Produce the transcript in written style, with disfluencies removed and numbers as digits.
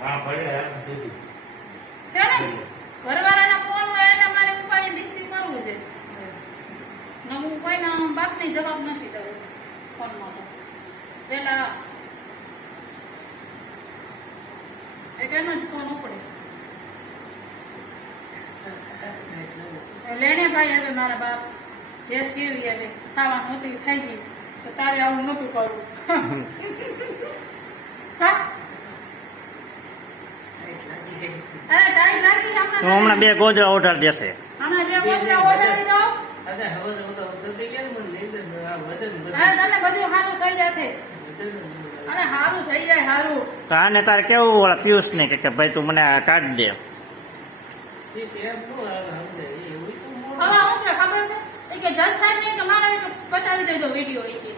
હા ભલે છે ને ઘરવાળાના ફોન હોય એટલે મારે ઉપાડી રિસીવ કરવું છે ને હું કોઈના બાપને જવાબ નથી દઉં ફોનમાં તો પેલા એક એનો જ ફોન ઉપડે લેણે ભાઈ હવે મારા બાપ જે થયું હવે ખાવાનું હતી થઈ ગઈ તો તારે આવું નતું કરવું હા અરે ટાઈમ લાગી તો હમણાં 2 ગોદડા ઓર્ડર દેશે. હમણાં 2 ગોદડા ઓર્ડર દો અરે હવે તો થઈ ગયા ને મને વજન અરે તને બધું સારું થઈ જશે અરે સારું થઈ જાય સારું તો આને તારે કેવું ઓલા પિયુષ ને કે ભાઈ તું મને આ કાઢ દે. એ કેમ નો આવે સમજાય એવું તો હવે હું કે ખબર છે એ કે જજ સાહેબ ને કે મારા બતાવી દેજો વિડીયો એ કે